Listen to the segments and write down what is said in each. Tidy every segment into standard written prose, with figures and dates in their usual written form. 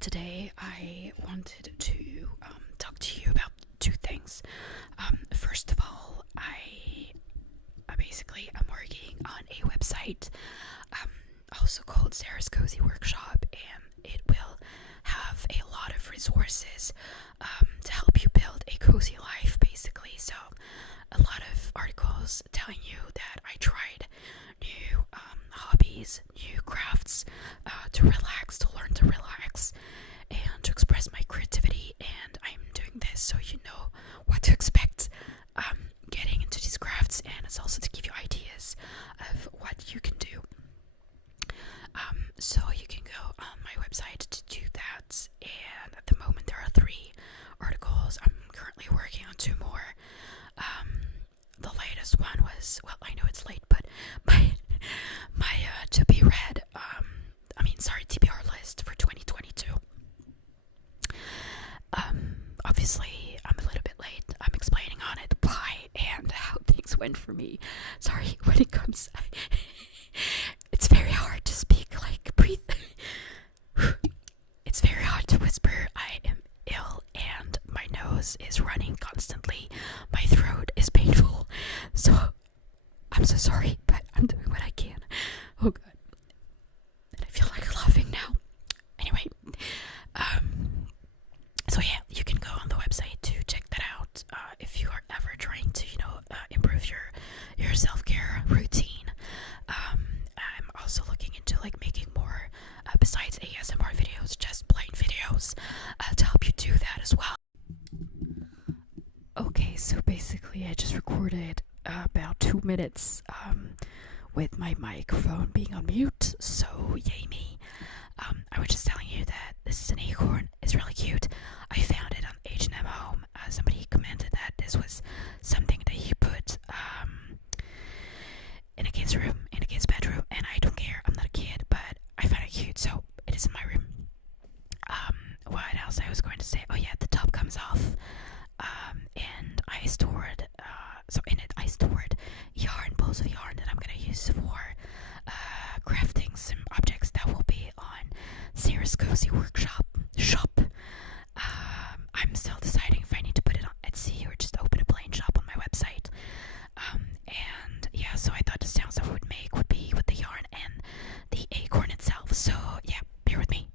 Today I wanted to talk to you about two things. First of all, I basically am working on a website, also called Sarah's Cozy Workshop, and it will have a lot of resources to help you build a cozy life, basically. So, a lot of articles telling you that I tried new hobbies, new crafts, to relax, to learn to relax, and to express my creativity. And I'm doing this so you know what to expect getting into these crafts, and it's also to give you ideas of what you can do. So you can go on my website to do that, and at the moment there are 3 articles. I'm currently working on 2 more. The latest one was, well, I know it's late, but my to be read, TBR list for 2022. Obviously, I'm a little bit late. I'm explaining on it why and how things went for me. Sorry, when it comes, it's very hard to speak, like, breathe. It's very hard to whisper. I am ill and my nose is running constantly. My throat is painful. So, I'm so sorry, but I'm doing what I can. Oh god. And I feel like laughing now. Anyway, so yeah, you can go on the website to check that out if you are ever trying to, improve your self-care routine. I'm also looking into making more, besides ASMR videos, just plain videos, to help you do that as well. Okay, so basically I just recorded about 2 minutes with my microphone being on mute, so yay me. I was just telling you that this is an acorn. It's really cute. I found it on H&M Home. Somebody commented that this was something that he put in a kid's room, in a kid's bedroom, and I don't care. I'm not a kid, but I find it cute, so it is in my room. What else I was going to say? Oh yeah, the top comes off, and I stored, I stored yarn, balls of yarn that I'm gonna use for crafting some objects that will be on Sarah's Cozy Workshop shop. I'm still deciding if I need to put it on Etsy or just open a plain shop on my website. And yeah, so I thought the sounds that it would make would be with the yarn and the acorn itself. So yeah, bear with me.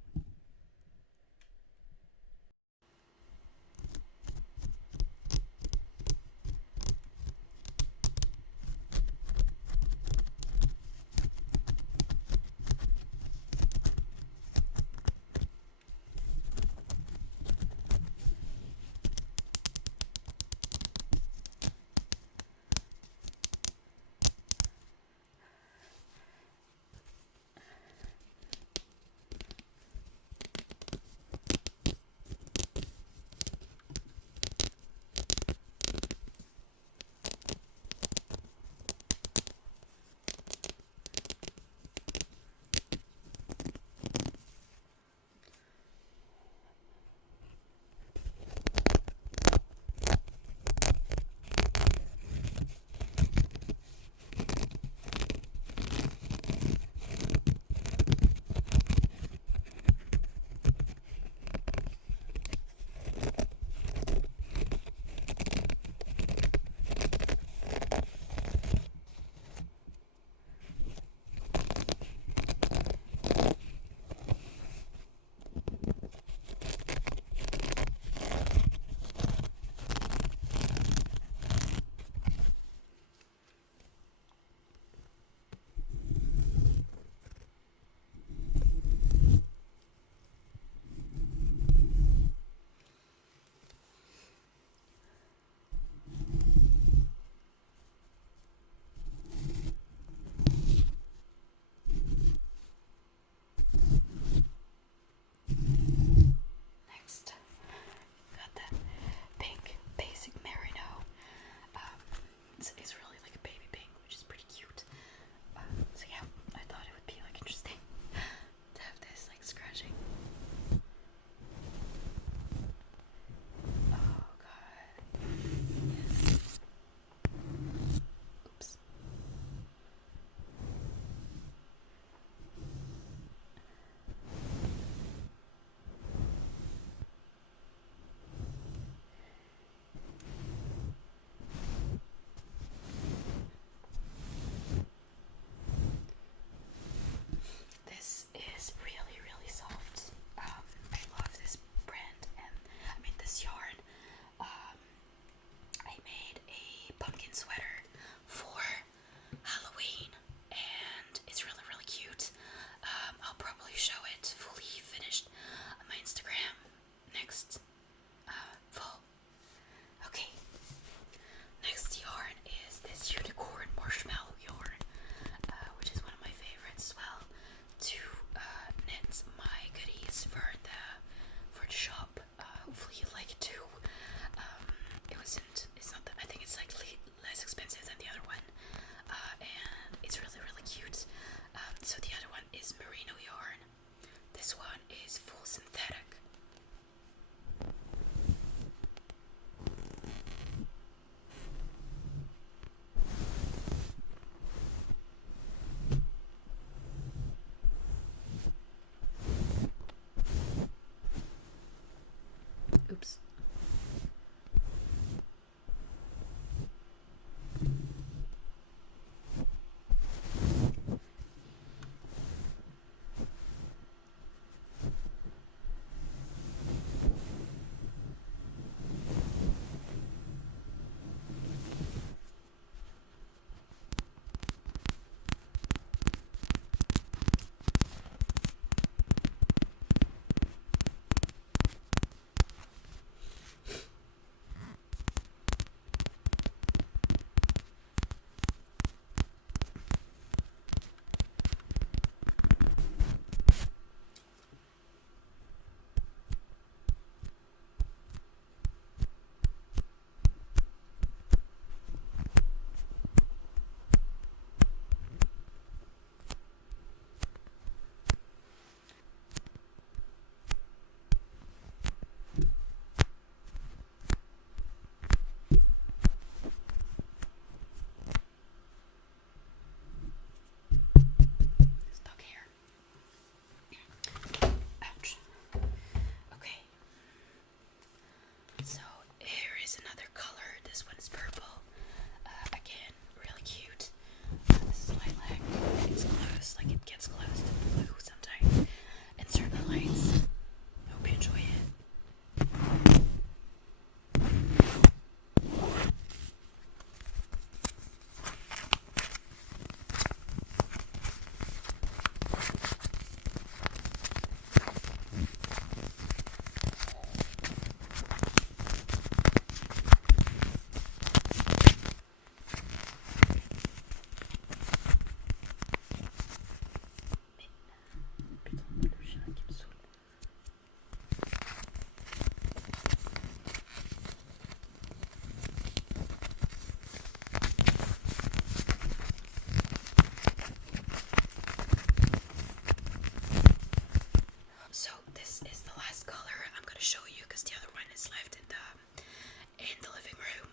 is left in the living room.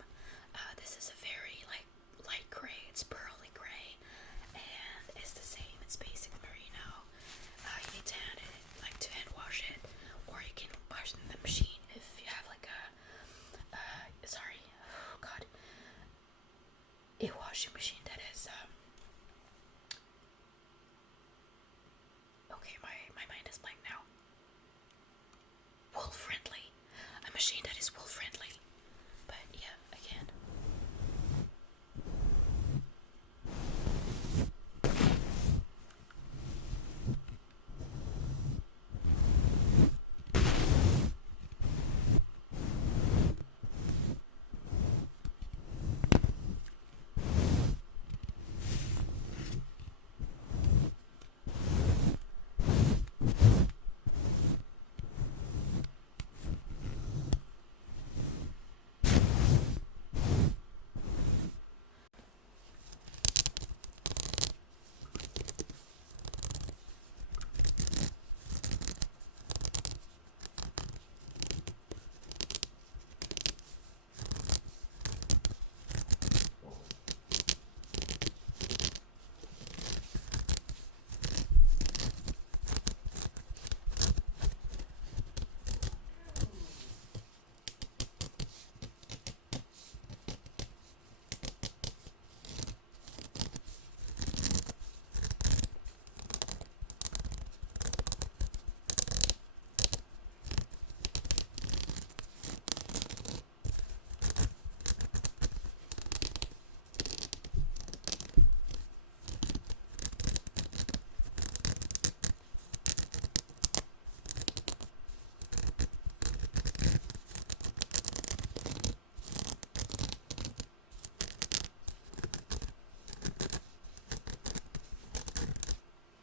This is a very light gray. It's pearly gray, and it's the same. It's basic merino. You need to hand wash it, or you can wash it in the machine if you have like a a washing machine that is okay, my mind is blank now. Wool friendly. A machine that is wool friendly. But yeah, again.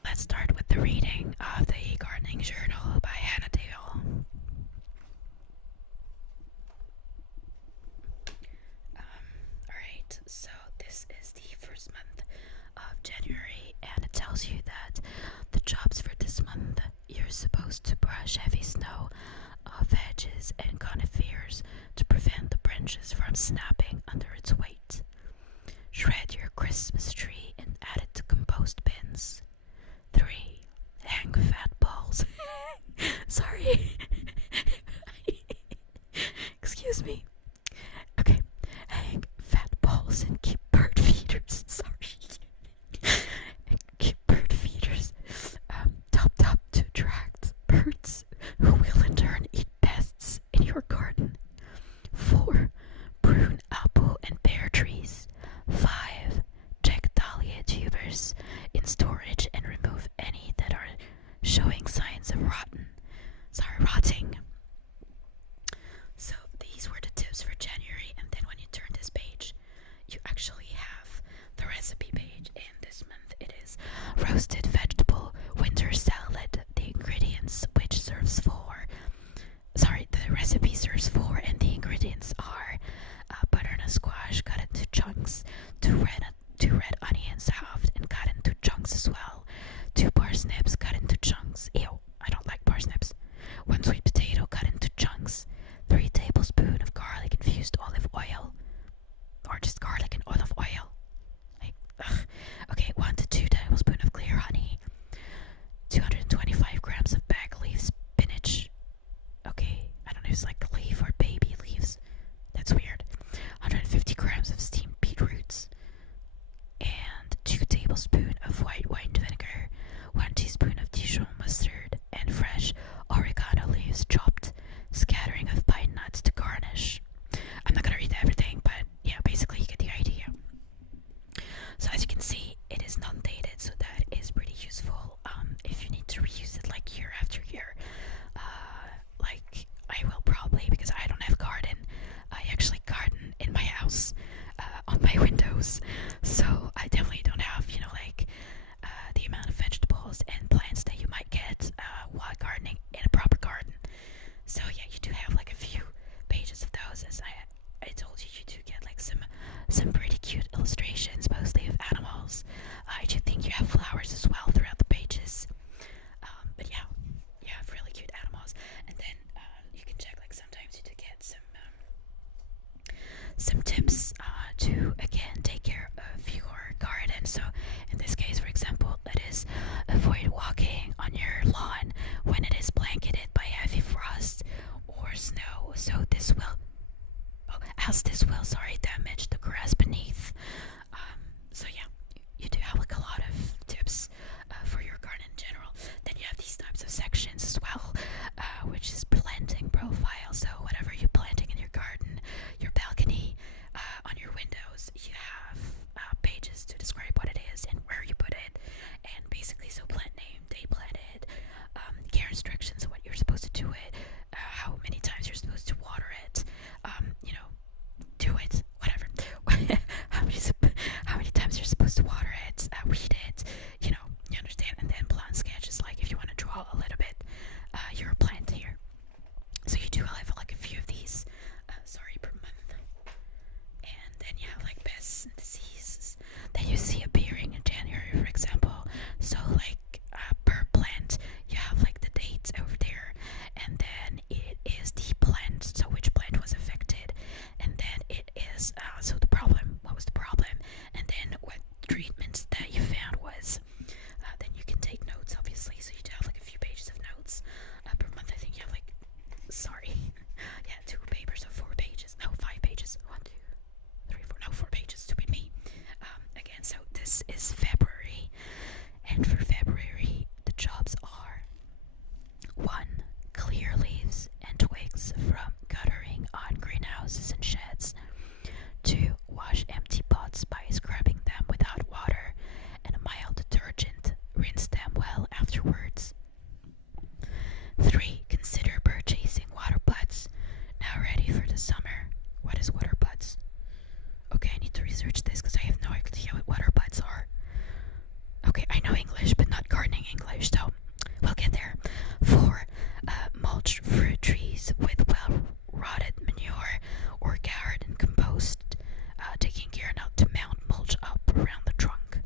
Let's start with the reading of the gardening journal by Hannah Dale. Alright, so this is the first month of January, and it tells you that the jobs for this month, you're supposed to brush heavy snow off hedges and conifers to prevent the branches from snapping under its weight. Shred your Christmas tree and add it to compost bins. 3. Hang fat balls. Sorry. Excuse me. Okay. Hang fat balls and keep bird feeders. Sorry. Keep bird feeders topped up to attract birds who will in turn eat pests in your garden. 4. Prune apple and pear trees. 5. Check dahlia tubers in storage and remove any that are showing signs of rotting. So these were the tips for January, and then when you turn this page, you actually have the recipe page, and this month it is roasted vegetable winter salad. The ingredients the recipe serves 4, and the ingredients are butternut squash cut into chunks, 2 red onions halved and cut into chunks as well, 2 parsnips cut into chunks. Ew, I don't like parsnips. 1 sweet potato cut into chunks, 3 tablespoons of garlic infused olive oil, or just garlic and olive oil. Okay, 1 to 2 tablespoons of clear honey, 225 grams of bag leaf spinach. Okay, I don't know if it's like leaf or baby leaves. That's weird. 150 grams of steamed beetroots, and 2 tablespoons of white wine vinegar, 1 teaspoon of Dijon mustard, and fresh oregano leaves chopped, scattering of pine nuts to garnish. I'm not gonna read everything, but yeah, basically you get the idea. So as you can see, it is non-dated, so that is pretty useful if you need to reuse it like year after year. Like I will probably, this will, sorry, damage the grass beneath. So yeah, you do have like a lot of tips for your garden in general. Then you have these types of sections as well, which is planting profile. So whatever you're planting in your garden, your balcony, on your windows, you have pages to describe what it is and where you put it, and basically, so plant name, day planted, care instructions, what you're supposed to do it, how many times you're supposed to water it, do it, whatever. how many times you're supposed to water it, weed it, you understand. And then plant sketches, like if you want to draw a little bit your plant here. So you do have like a few of these, per month. And then you have like pests and diseases that you see appearing in January, for example. So like per plant, you have like the dates over there, and then it is the plant, so which plant was affected, and then it is so the problem, what was the problem, and then what treatments that you found was. Then you can take notes, obviously, so you do have like a few pages of notes per month. I think you have like, 2 papers of 4 pages, no, 5 pages, 1, 2, 3, 4, no, 4 pages, stupid me. Again, so this is February, and for February the jobs are: 1. Clear leaves and twigs from guttering on greenhouses and sheds. 2. Wash empty pots by scrubbing them without water and a mild detergent. Rinse them well afterwards. 3. Consider purchasing water butts. Now ready for the summer. What is water butts? Okay, I need to research this because I have no idea what water butts are. Okay, I know English, but not gardening English, so we'll get there. 4. Mulch fruit trees with well-rotted manure or garden compost, taking care not to mount mulch up around the trunk.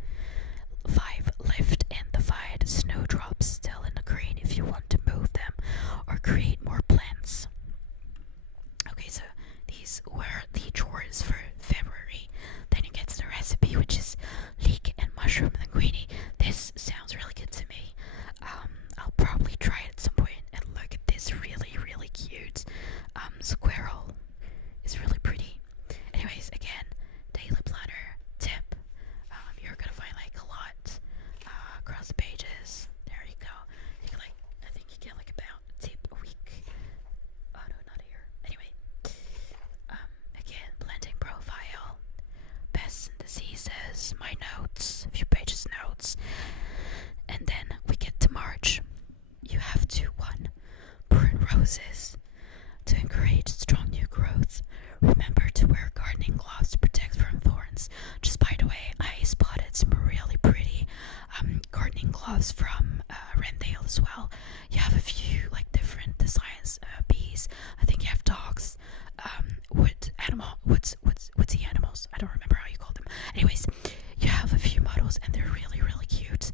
5. Lift and divide snowdrops still in the green if you want to move them or create more plants. Okay, so these were the chores for February. Then you get to the recipe, which is leek and mushroom linguine. This sounds really good to me. I'll probably try it at some point. And look at this really, really cute squirrel. It's really pretty. Anyways, again, daily planner tip. You're gonna find like a lot across the pages. There you go. You can I think you get like about a tip a week. Oh no, not here. Anyway, again, planting profile, pests and diseases, my notes, a few pages notes, and then we get to March. You have to 1. Prune roses to encourage strong new growth. Remember to wear gardening gloves to protect from thorns. Just by the way, I spotted some really pretty gardening gloves from Wrendale as well. You have a few like different designs, bees. I think you have dogs, woodsy animals. I don't remember how you call them. Anyways, you have a few models and they're really, really cute.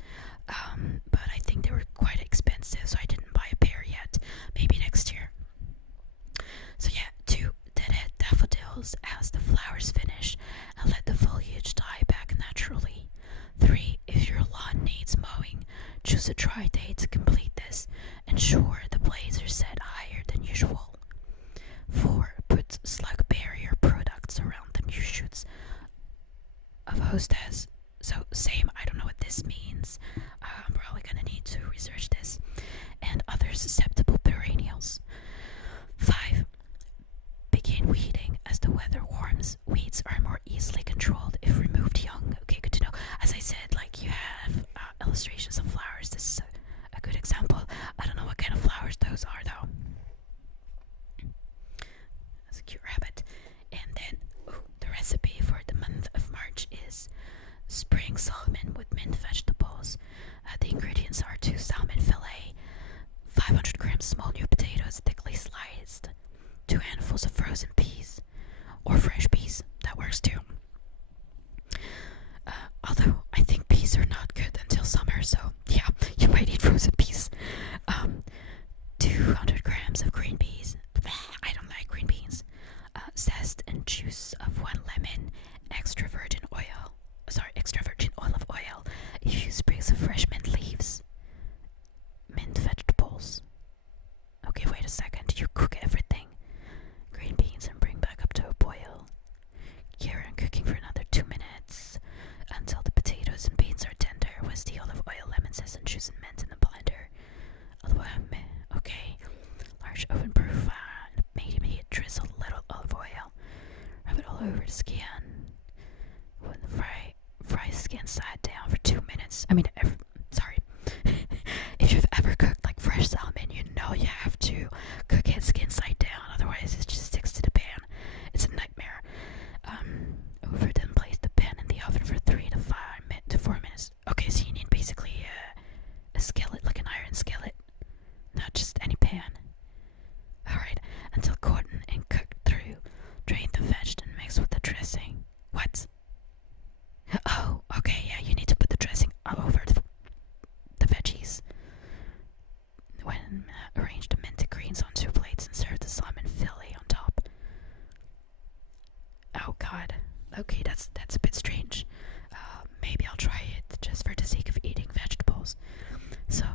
But I think they were quite expensive, so I didn't buy a pair yet. Maybe next year. So yeah, 2. Deadhead daffodils as the flowers finish and let the foliage die back naturally. 3. If your lawn needs mowing, choose a dry day to complete this. Ensure the blades are set higher than usual. 4. Put slug barrier products around the new shoots of hostess. So same, I don't know what this means. I'm probably gonna need to research this. And other susceptible perennials. 5. Begin weeding as the weather warms. Weeds are more easily controlled if removed young. Okay, good to know. As I said, like you have illustrations of flowers. This is a good example. I don't know what kind of flowers those are though. That's a cute rabbit. And then the recipe for the month of March is spring salmon with mint vegetables. The ingredients are 2 salmon fillet, 500 grams small new potatoes thickly sliced, 2 handfuls of frozen peas, all over the skin. Fry skin side down for 2 minutes. I mean, sorry. If you've ever cooked like fresh salmon, you know you have to cook it skin side down. Otherwise, it just sticks to the pan. It's a nightmare. Over then place the pan in the oven for 3 to 4 minutes. Okay, so you need basically a skillet, like an iron skillet, not just any pan. Alright, until golden and cooked through. Drain the veg and mix with the dressing. What? Oh, okay, yeah, you need to put the dressing over the veggies. When arrange the minted greens on 2 plates and serve the salmon fillet on top. Oh god. Okay, that's a bit strange. Maybe I'll try it just for the sake of eating vegetables. So,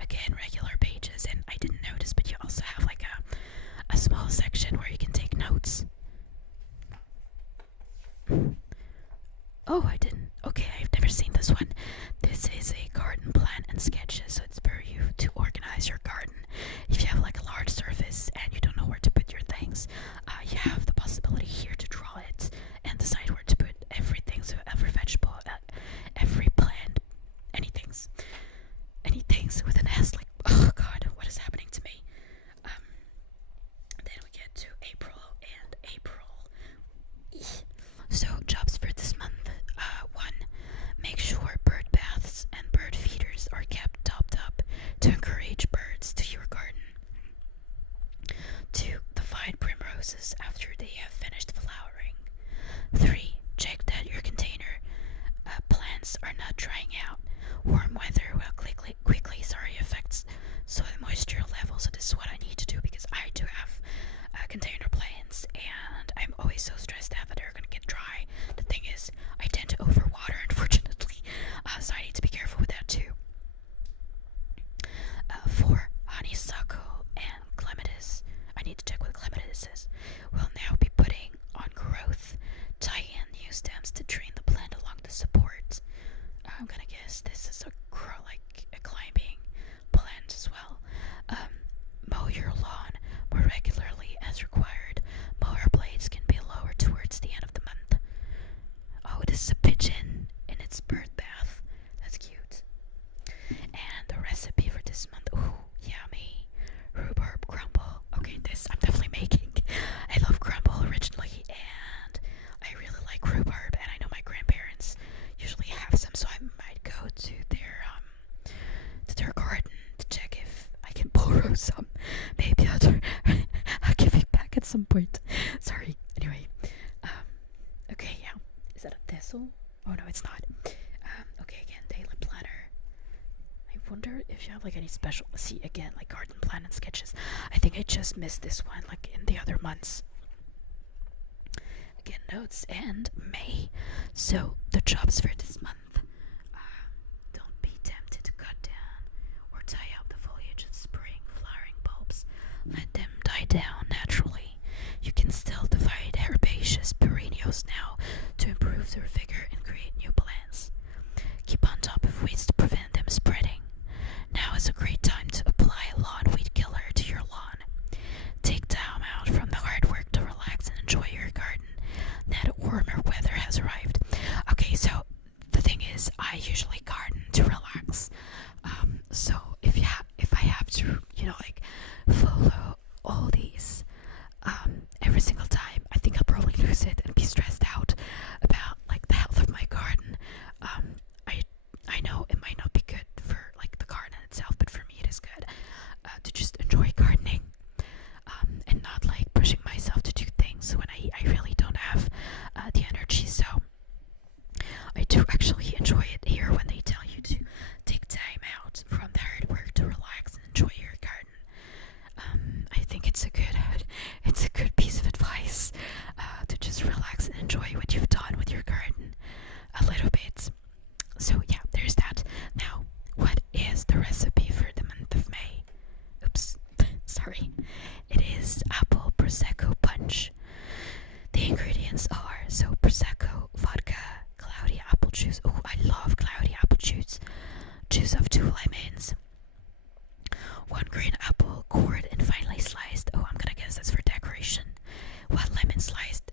again, regular pages, and I didn't notice, but you also have like a small section where you can take notes. Oh, I didn't. Okay, I've never seen this one. This is a garden plan and sketches, so it's for you to organize your garden. If you have like a large surface and you don't know where to put your things, you have the possibility here to draw it and decide where to put everything. So every vegetable, every plant, anything's with an S. Like, oh god, what is happening to me? Then we get to April. So jobs for this month. 1. Make sure bird baths and bird feeders are kept topped up to encourage birds to your garden. 2. Divide primroses after they have finished flowering. 3. Check that your container plants are not drying out. Warm weather will quickly affects soil moisture levels, so this is what I need to do because I do have container plants and I'm always so stressed out that they're going to get dry. The thing is, I tend to overwater, unfortunately, so I need to be careful with that too. 4. Honeysuckle and clematis. I need to check what clematis is. We'll now be putting on growth. Tie in new stems to drain the plant along the support. I'm gonna guess this is a climbing plant as well. Mow your lawn more regularly as required. Mower blades can be lowered towards the end of the month. Oh, this is a pigeon in its bird bath. That's cute. And the recipe for this month. Ooh, yummy. Rhubarb crumble. Okay, this I'm definitely making. I love crumble originally, and I really like rhubarb, and I know my grandparents usually have some, so I might go to their garden to check if I can borrow some. Maybe I'll give you back at some point. Sorry. Anyway, okay, yeah. Is that a thistle? Oh no, it's not. Okay, again, daily planner. I wonder if you have like any special. See, again, like garden plan and sketches. I think I just missed this one, like in the other months. Again, notes and May. So the jobs for this month. Don't be tempted to cut down or tie up the foliage of spring flowering bulbs. Let them die down naturally. You can still divide herbaceous perennials now to improve their vigor and create new plants. Keep on top of weeds to prevent them spreading. Now is a great time to apply lawn weed killer to your lawn. Take time out from the hard work to relax and enjoy your garden. That warmer weather has arrived. Okay, so the thing is, I usually garden to relax. So if I have to, follow all these every single time, I think I'll probably lose it and be stressed out about like the health of my garden. I know it might not be good for like the garden itself, but for me it is good to just enjoy gardening and not like pushing myself to do things when I really don't have the energy. So I do actually enjoy it here when they tell you to take time out from the hard work to relax and enjoy your garden. I think it's a good piece of advice to just relax and enjoy what you've done with your garden a little bit. So yeah, there's that. Now, what is the recipe for the month of May? Oops, sorry. It is apple Prosecco punch. The ingredients are Prosecco, vodka, cloudy apple juice. Oh, I love cloudy apple juice. Juice of 2 lemons. 1 green apple, cored and finely sliced. Oh, I'm gonna guess that's for decoration. 1 lemon sliced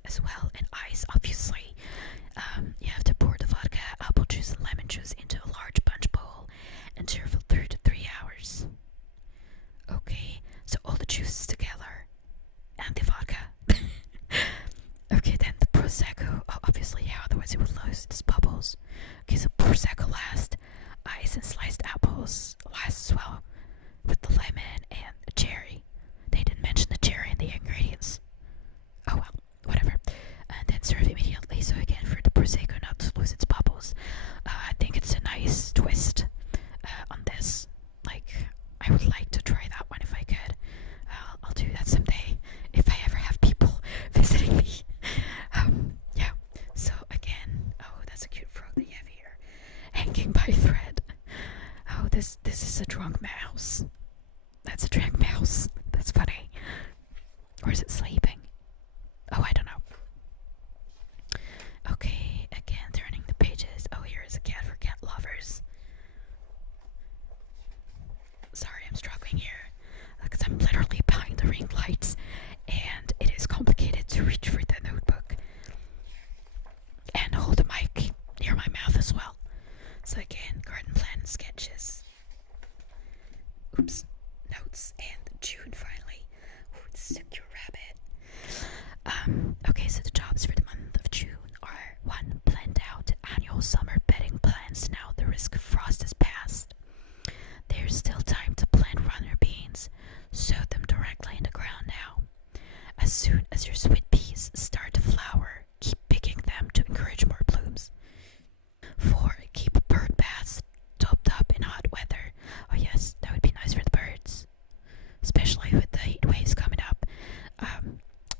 Or is it sleeping? Oh, I don't know. Okay, again, turning the pages. Oh, here is a cat for cat lovers. Sorry, I'm struggling here. Because I'm literally behind the ring lights. And it is complicated to reach for the notebook. And hold the mic near my mouth as well. So again, garden plan sketches. Oops. Notes. And June finally. Ooh, it's so cute rabbit. Okay, so the jobs for the month of June are 1. Planned out annual summer bedding plans now the risk of frost has passed. There's still time to plant runner beans. Sow them directly in the ground now. As soon as your sweet peas start to flower, keep picking them to encourage more blooms. 4. Keep bird baths topped up in hot weather. Oh yes, that would be nice for the birds, especially with the heat waves coming up.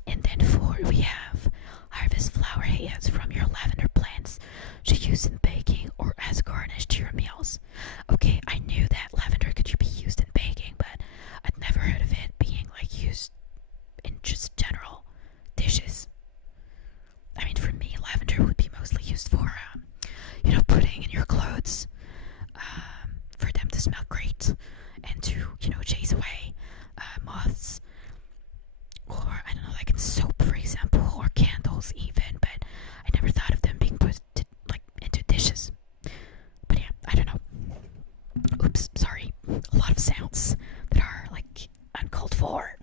And then 4, we have harvest flower heads from your lavender plants to use in baking or as garnish to your meals. Okay, I knew that lavender could be used in baking, but I'd never heard of it being like used in just general dishes. I mean, for me, lavender would be mostly used for, putting in your clothes, for them to smell great and to, chase away moths. Or, I don't know, like in soap, for example, or candles even, but I never thought of them being put into dishes. But yeah, I don't know. Oops, sorry. A lot of sounds that are, uncalled for.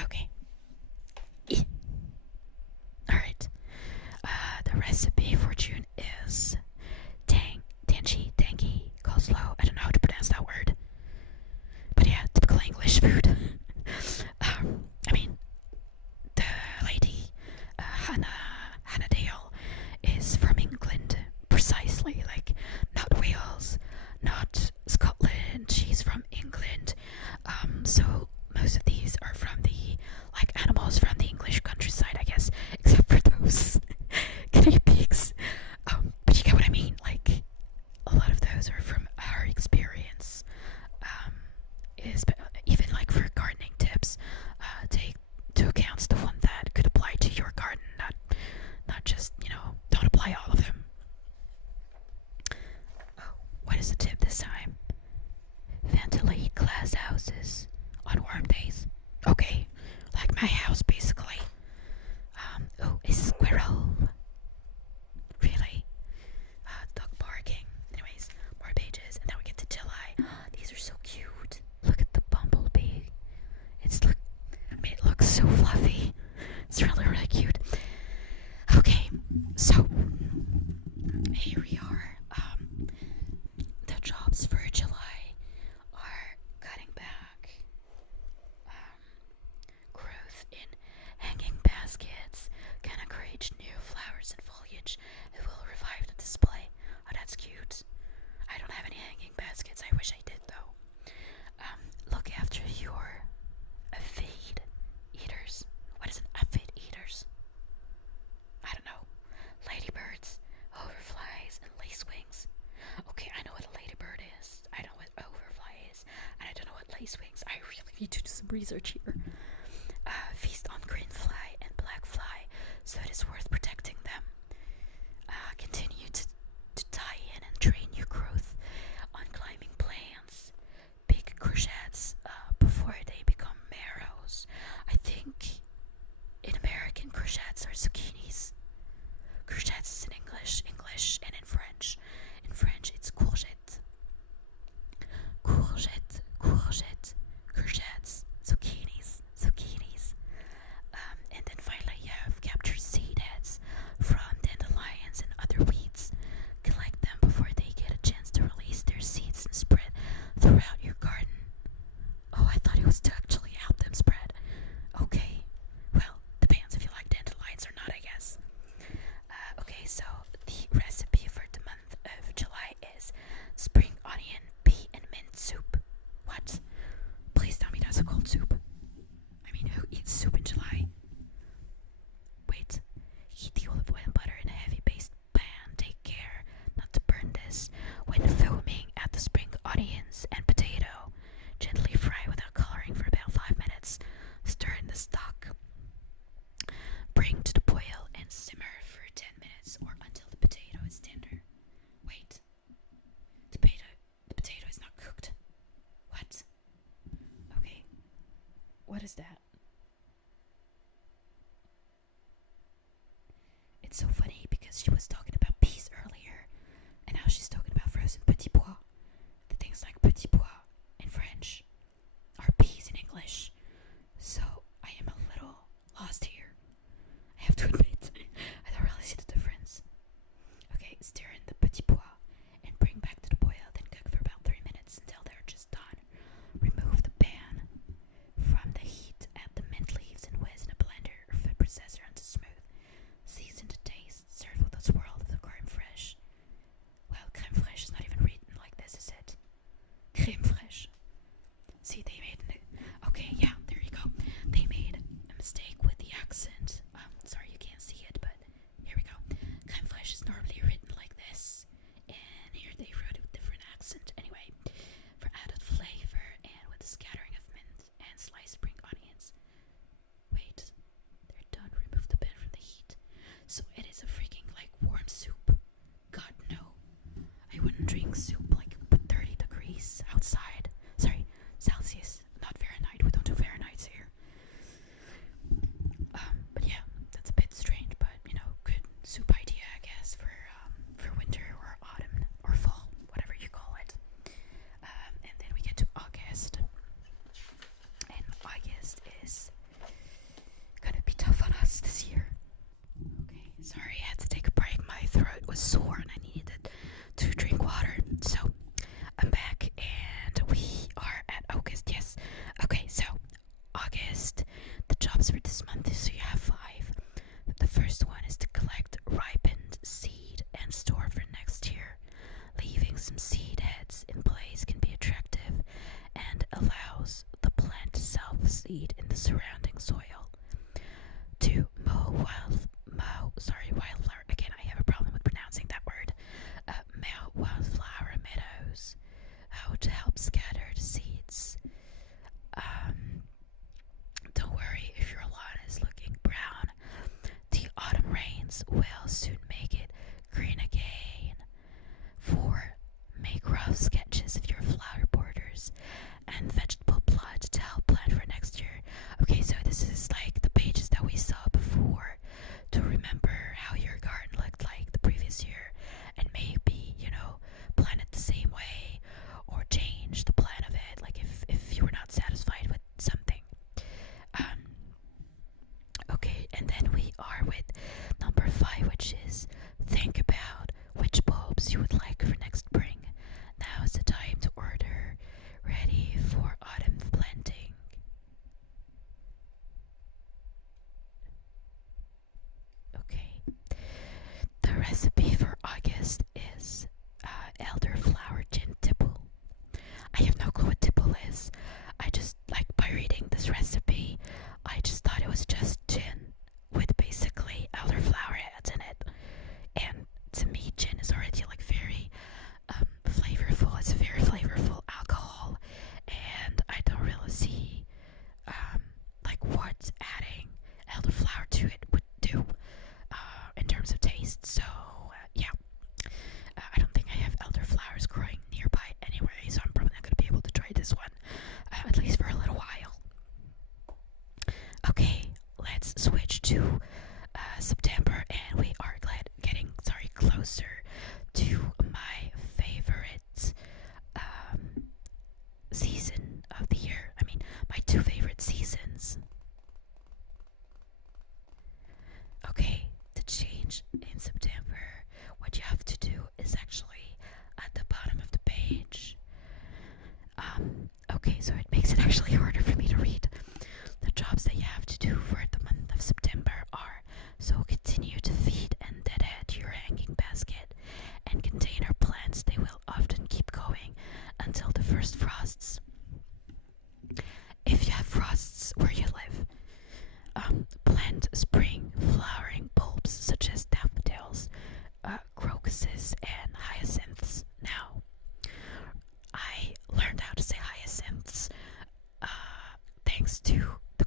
Okay. Alright. The recipe for June is tangy, coleslaw. I don't know how to pronounce that word. But yeah, typical English food. The lady, Hannah Dale, is from England, precisely, not Wales, not Scotland, she's from England. So most of these are from the, animals from the English countryside, I guess, except for those guinea pigs. But you get what I mean, a lot of those are from our experience. Even for gardening tips, take into account the one that could apply to your garden, not just, don't apply all of them. Oh, what is the tip this time? Ventilate glass houses on warm days. Okay, like my house basically. Oh, a squirrel. Really? Dog barking. Anyways, more pages, and then we get to July. These are so cute. Look at the bumblebee. It looks so fluffy. It's really, really cute. Okay, so here we are. The jobs for July are cutting back, growth in hanging baskets, can encourage new flowers and foliage. It will revive the display. Oh, that's cute. I don't have any hanging baskets. I wish I did though. Look after your aphid eaters. What is an aphid eaters? I don't know. Ladybirds, overflies, and lacewings. Okay, I know what a ladybird is. I know what overfly is, and I don't know what lacewings. I really need to do some research here. Feast on green fly and black fly, so it is worth protecting them. Continue to tie in and train your growth on climbing plants. Big courgettes before they become marrows. I think in American courgettes are zucchinis. Courgettes is in English, and in French. In French, it's courgette. Courgette, courgettes, zucchinis. And then finally, you have captured seed heads. Stir in the stock. Bring to the boil and simmer for 10 minutes or until the potato is tender. Wait. The potato is not cooked. What? Okay. What is that? It's so funny because she was talking about peas earlier, and now she's talking about frozen petits pois. The things like petits pois in French are peas in English. So I am a little lost here. I have to admit, I don't really see the difference. Okay, stir in the petits pois and bring back to the boil, then cook for about 3 minutes until they're just done. Remove the pan from the heat, add the mint leaves and whiz in a blender or food processor until smooth. Season to taste, serve with a swirl of the crème fraîche. Well, crème fraîche is not even written like this, is it? Crème fraîche. See, they made okay, yeah, there you go. They made a mistake with the accent. Sorry you can't see it, but here we go. Crème fraîche is normally written like this, and here they wrote it with different accent. Anyway, for added flavor and with a scattering of mint and sliced spring onions. Wait, they're done. Remove the pan from the heat. So it is a freaking like warm soup. God no, I wouldn't drink soup like 30 degrees outside. Sorry, Celsius, not Fahrenheit. We don't do Fahrenheit here. But yeah, that's a bit strange, but you know, good soup idea, I guess, for winter or autumn or fall, whatever you call it. And then we get to August, and August is gonna be tough on us this year. Okay, sorry, I had to take a break. My throat was sore and I needed to drink water. So I'm back and we are at August. Yes. Okay, so August, the jobs for this month is so you have 5. The first one is to collect ripened seed and store for next year. Leaving some seed heads in place can be attractive and allows the plant to self-seed in the surrounding soil. 2. Wildflower. Again, I have a problem with pronouncing that word. Wildflower meadows. How to help scatter the seeds. Don't worry if your lawn is looking brown. The autumn rains will soon make it green again. 4. Make rough sketches of your flower borders and vegetable plot to help plan for next year. Okay, so this is like the pages that we saw before to remember how your garden looked like the previous year and maybe, you know, plan it the same way or change the plan of it, like if you were not satisfied with something. Okay, and then we are with number 5, which is think about which bulbs you would like for next spring. Now is the time to order, ready for autumn planting. Okay, the recipe for August is elderflower gin tipple. I have no clue what tipple is. I just, like, by reading this recipe, I just thought it was just gin with basically elderflower heads in it. And to me, gin is already like very flavorful. It's a very flavorful alcohol, and I don't really see like what adding elderflower to it would do in terms of taste. So yeah, I don't think I have elderflowers growing nearby anyway, so I'm probably not going to be able to try this one at least for a little while. Okay, let's switch to September, and we are getting closer to my favorite season of the year. I mean, my 2 favorite seasons. Okay, to change in September, what you have to do is actually at the bottom of the page. Okay, so it makes it actually harder for me to read. The jobs that you have to do for the month of September are: so continue to feed and deadhead your hanging basket and container plants. They will often keep going until the first frosts. If you have frosts where you live, plant spring flowering bulbs such as daffodils, crocuses, and hyacinths. Now, I learned how to say hyacinths thanks to the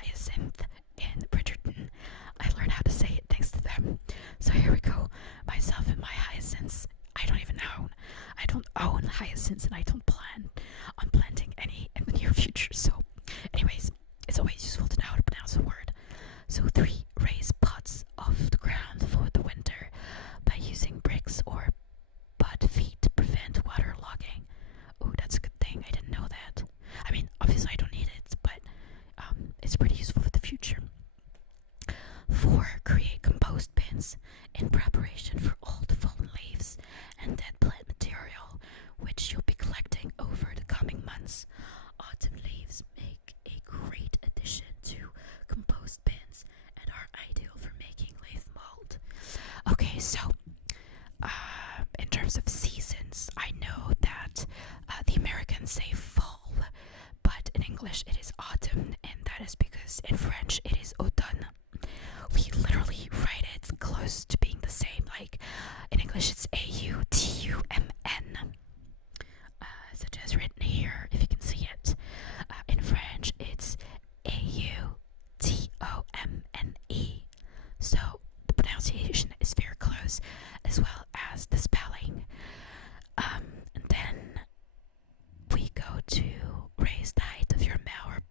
Hyacinth in Bridgerton. I learned how to say it thanks to them. So here we go. Myself and my hyacinths. I don't own hyacinths, and I don't plan on planting any in the near future. So, anyways, it's always useful to know how to pronounce a word. So 3, raise pots off the ground for the winter by using bricks or butt feet to prevent waterlogging. Oh, that's a good thing. I didn't know that. I mean, obviously I don't need it, but it's pretty useful for the future. 4, create compost bins in preparation for old fallen leaves and dead plant material, which you'll be collecting over the coming months. Autumn leaves make a great addition to compost bins and are ideal for making leaf mold. Okay, so in terms of seasons, I know that the Americans say fall, but in English it is autumn, and that is because in French it is automne. We literally write it close to being the same. Like in English it's autumn, such as written here, if you can see it. In French it's automne. So the pronunciation is very close, as well as the spelling. And then we go to raise the height of your mower.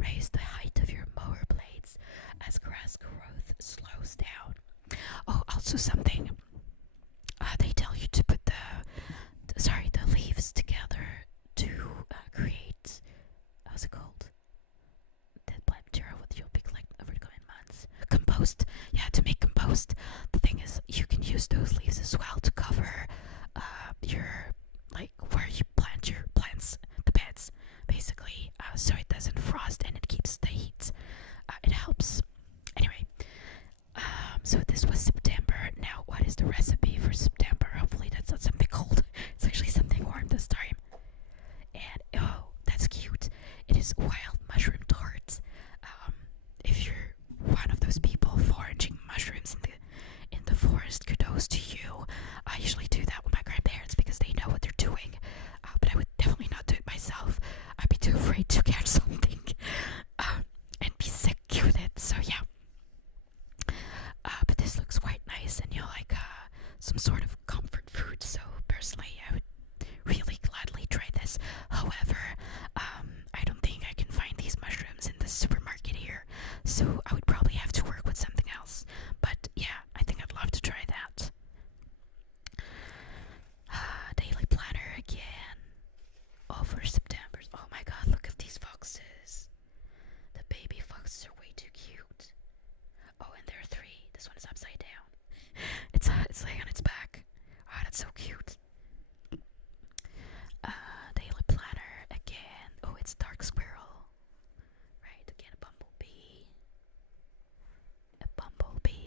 Raise the height of your mower blades as grass growth slows down. Oh, also something. They tell you to put the leaves together to create, how's it called? Dead plant material, what you'll be collecting over the coming months. Compost. Yeah, to make compost. The thing is, you can use those leaves as well to cover your, like, where you plant your plants, the beds, basically, so it doesn't frost and it keeps the heat. It helps. Anyway, so this was September. Now, what is the recipe for September? Hopefully that's not something cold. It's actually something warm this time. And, oh, that's cute. It is wild mushroom tart. If you're one of those people foraging mushrooms in the forest, kudos to you. I usually do that with my grandparents because they know what they're doing. But I would definitely not do it myself. I'd be too afraid to catch something and be sick with it. So yeah. But this looks quite nice, and like some sort of comfort food. So personally, I would really gladly try this. However, I don't think I can find these mushrooms in the supermarket here, so I would probably have to work with something else. But yeah, I think I'd love to try that. Daily planner again. Over September. Oh my god, look at these foxes. The baby foxes are way too cute. Oh, and there are 3. This one is upside down. It's laying on its back. Oh, that's so cute. Daily planner again. Oh, it's dark squirrel. Right, again, a bumblebee. A bumblebee.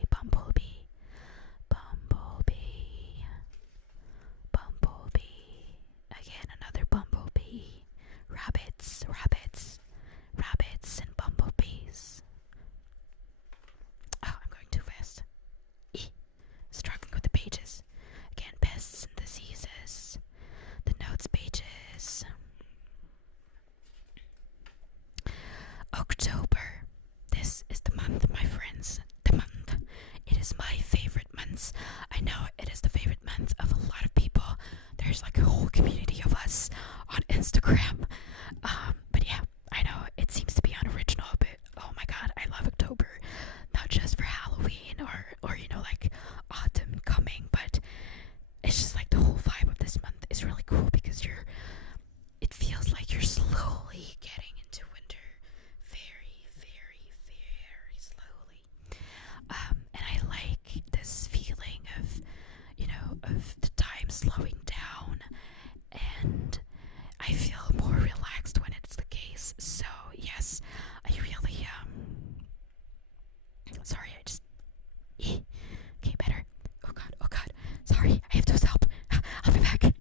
Again, another bumblebee. Rabbits, and bumblebees. Oh, I'm going too fast. Struggling with the pages. Again, pests and diseases. The notes pages. October. This is the month, my friends. The month. It is my favorite month. I know it is the favorite month of a lot of people. There's like a whole community of us on Instagram. But yeah, I know it seems to be unoriginal, but oh my god, I love October. Not just for Halloween or like autumn coming, but it's just like the whole vibe of this month is really cool because it feels like you're slowly getting into winter. Very, very, very slowly. And I like this feeling of, of the time slowing down, and I feel more relaxed when it's the case. So yes, I really sorry, I just okay, better. Oh god, sorry, I have to stop. I'll be back.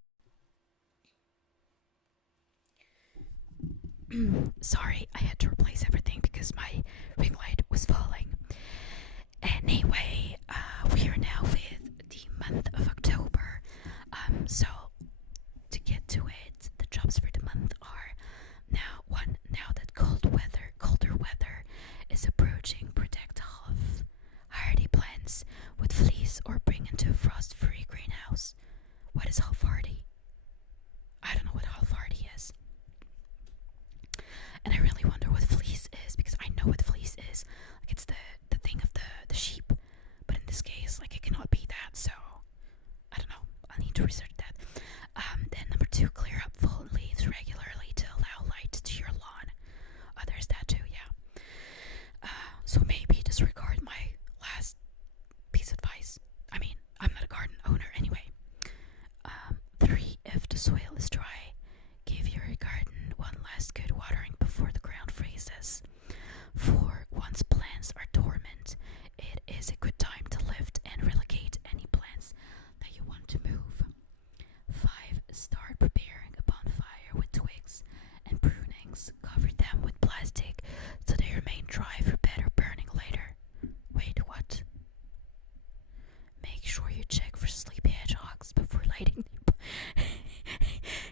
Sorry, I had to replace everything because my ring light was falling. Anyway, we are now with the month of October. So to get to it, the jobs for the month are now that cold weather So maybe disregard my last piece of advice. I mean, I'm not a garden owner anyway. 3. If the soil is dry, give your garden one last good watering before the ground freezes. 4. Once plants are dormant, it is a good time to lift and relegate any plants that you want to move. 5. Start preparing a bonfire with twigs and prunings. Cover them with plastic so they remain dry for better burning later. Wait, what? Make sure you check for sleepy hedgehogs before lighting them.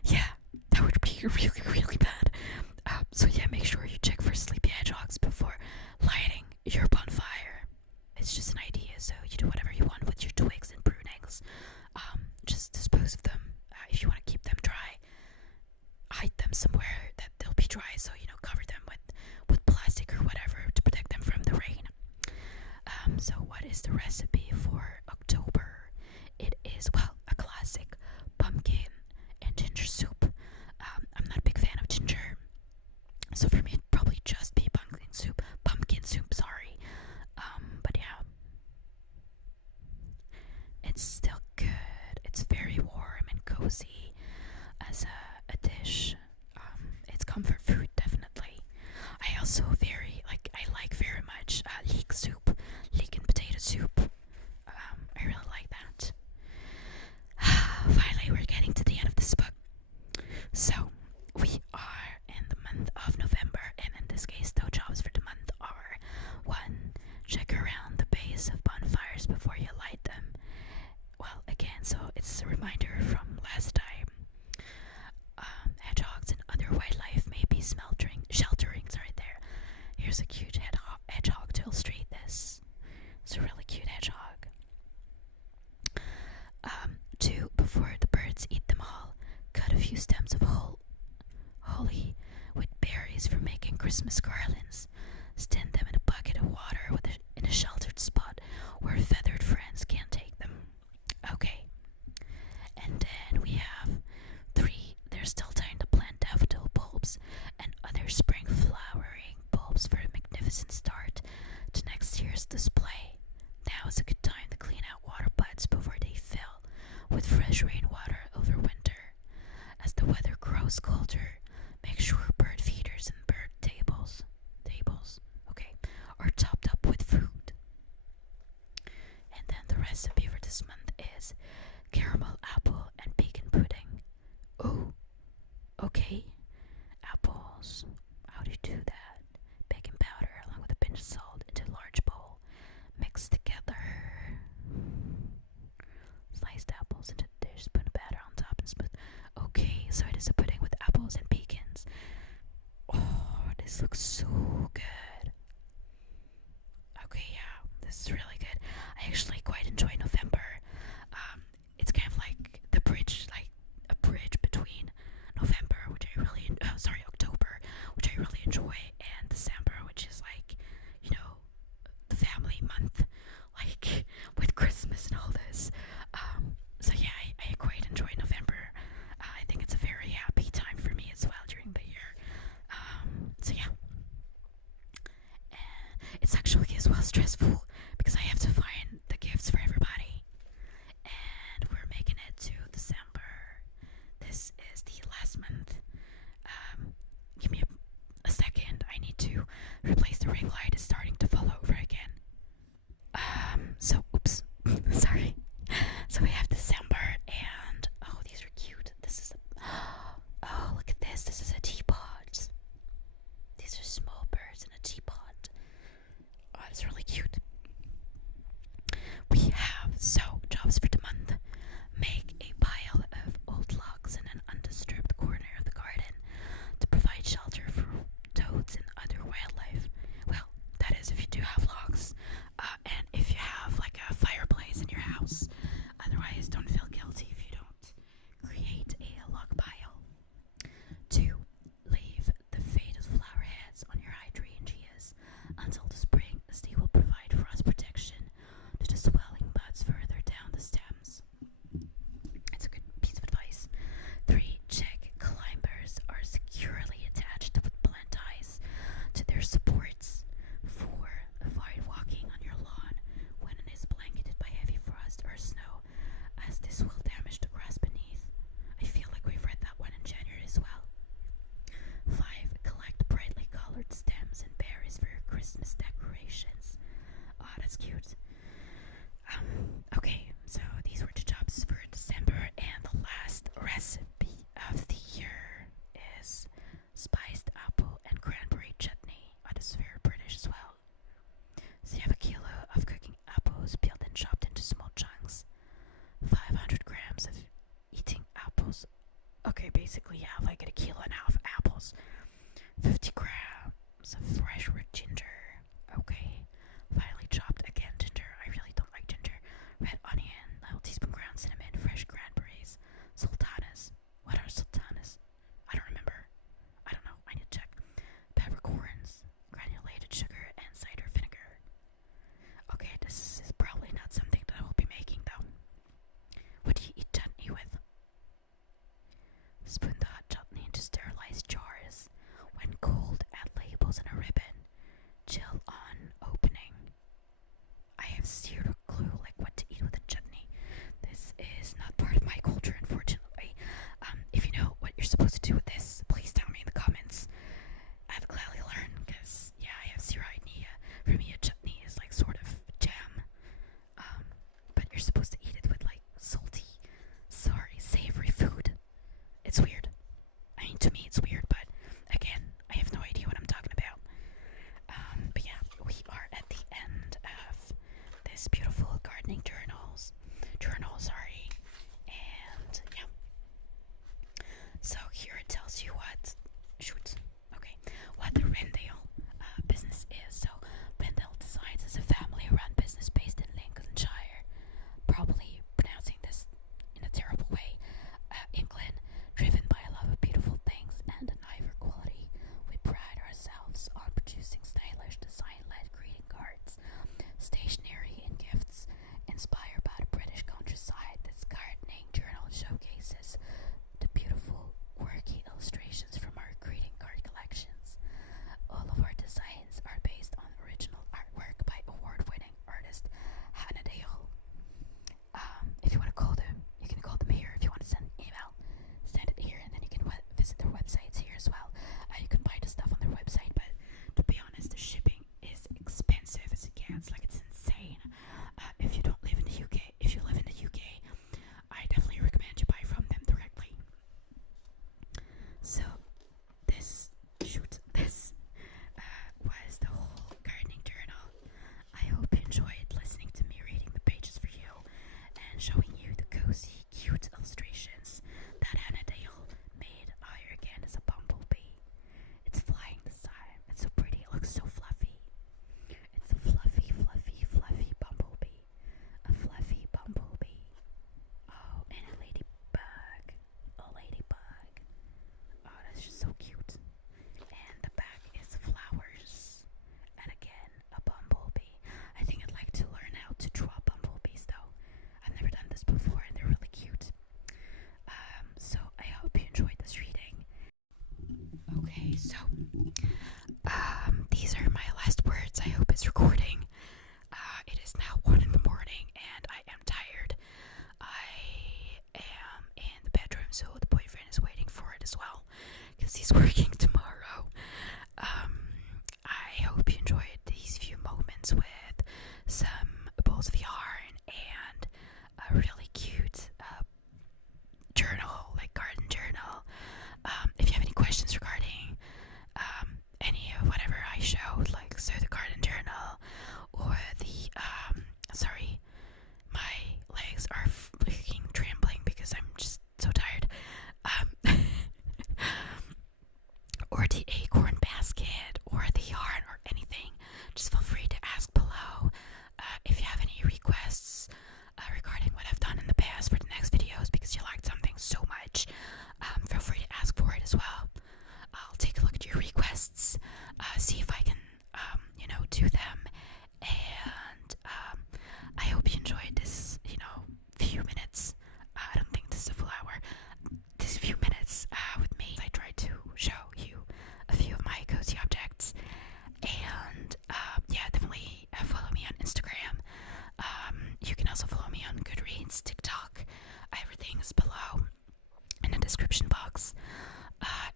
Yeah, that would be really, really bad. So yeah, make sure you check for sleepy hedgehogs before lighting your bonfire. It's just an idea, so you do whatever you want with your twigs and prunings. Just dispose of them. If you want to keep them dry, hide them somewhere that they'll be dry, so cover them with plastic or whatever to protect them from the rain. So what is the recipe for October? It is, well, a classic pumpkin and ginger soup. I'm not a big fan of ginger, so for me it'd probably just be pumpkin soup, sorry. But yeah, it's still good. It's very warm and cozy as a dish. It's comfort food, definitely. I also I like very much leek and potato soup. I really like that. Finally, we're getting to the end of this book. So, we are in the month of November, and in this case, the jobs for the month are 1. Check around the base of bonfires before you light them. Well, again, so it's a reminder from last time. Hedgehogs and other wildlife may be shelterings right there. Here's a cute hedgehog to illustrate this. It's a really cute hedgehog. 2. Before the birds eat them all, cut a few stems of holly with berries for making Christmas garlands. Stand them in a bucket of water in a sheltered spot where feathered friends can't take them. Okay. And then we have 3. There's still time to plant daffodil bulbs and other spring flowering bulbs for a magnificent start to next year's display. Now is a good time to clean out water buds before they fill with fresh rainwater over winter. As the weather grows colder, make sure bird feeders and bird tables, are topped up with food. And then the recipe for this month is caramel apple and pecan pudding. Oh, okay. Apples. How do you do that? Baking powder along with a pinch of salt into a large bowl. Mix together. Sliced apples into the dish. Put a batter on top and smooth. Okay, so it is a pudding with apples and pecans. Oh, this looks so good. Okay, yeah, this is really good. I actually quite enjoy November. It's kind of like a bridge between November, October, which I really enjoy, and December, which is the family month, with Christmas and all this. So yeah, I quite enjoy November. I think it's a very happy time for me as well during the year. So yeah. It's actually as well stressful because I have to find the gifts for everybody. And we're making it to December. This is the last month. Give me a second. I need to replace the ring light. It's starting to fall over again. Oops. Sorry. So we have December, and oh, these are cute. Oh, look at this. This is a teapot. These are small birds in a teapot. Oh, it's really cute. We have jobs for the month. Make a pile of old logs in an undisturbed corner of the garden to provide shelter for toads and other wildlife. Well, that is if you do have logs, and if you have a fireplace in your house. Otherwise, don't feel guilty if you don't create a log pile. 2. Leave the faded flower heads on your hydrangeas until the spring, as they will provide gardening sorry. And yeah. So here it tells you what the Wrendale business is. So Wrendale Designs is a family-run business based in Lincolnshire, probably pronouncing this in a terrible way, England, driven by a love of beautiful things and an eye for quality. We pride ourselves on producing stylish, design-led greeting cards, stationery, and gifts inspired by the British countryside. This gardening journal showcases the beautiful, quirky illustrations from our greeting card collections. All of our designs are based on original artwork by award-winning artist Hannah Dale. If you want to call them, you can call them here. If you want to send an email, send it here, and then you can visit their websites here as well. You can buy the stuff on their website, but to be honest, the shipping is expensive as it gets. Like, it's insane. If you don't live in the UK, if you live in the UK, I definitely recommend you buy from them directly. So this was the whole gardening journal. I hope you enjoyed listening to me reading the pages for you and showing you the cozy, cute illustrations that Hannah Dale made. Here again is a bumblebee. It's flying this time. It's so pretty. It looks so fluffy. It's a fluffy, fluffy, fluffy bumblebee. A fluffy bumblebee. Oh, and a ladybug. A ladybug. Oh, that's just so cute. And the back is flowers. And again, a bumblebee. I think I'd like to learn how to draw bumblebees though. I've never done this before and they're really cute. So I hope you enjoyed this reading. Okay, so these are my last words. I hope it's recording. It is now 1 in the morning and I am tired. I am in the bedroom, so the boyfriend is waiting for it as well because he's working tomorrow. I hope you enjoyed these few moments with some balls of yarn and a really cute journal, like garden journal. If you have any questions regarding any of whatever I showed, like so the garden journal or the sorry, my legs are freaking trembling because I'm just so tired. Or the acorn basket or the yarn or anything, just feel free to ask below. If you have any requests regarding what I've done in the past for the next videos because you liked something so much, feel free to ask for it as well. I'll take a look at your requests, see if I can do them, and I hope you enjoyed this few minutes. I don't think this is a full hour. This few minutes with me. I tried to show you a few of my cozy objects, and yeah, definitely follow me on Instagram. You can also follow me on Goodreads, TikTok. Everything is below in the description box.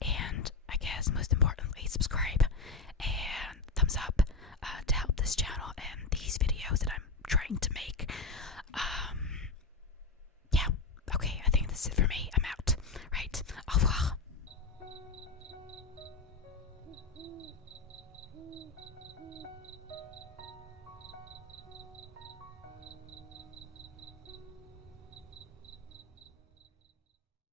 And I guess most importantly, subscribe and thumbs up to help this channel and these videos that I'm trying to make. Yeah, okay, I think that's it for me. I'm out. Right, au revoir.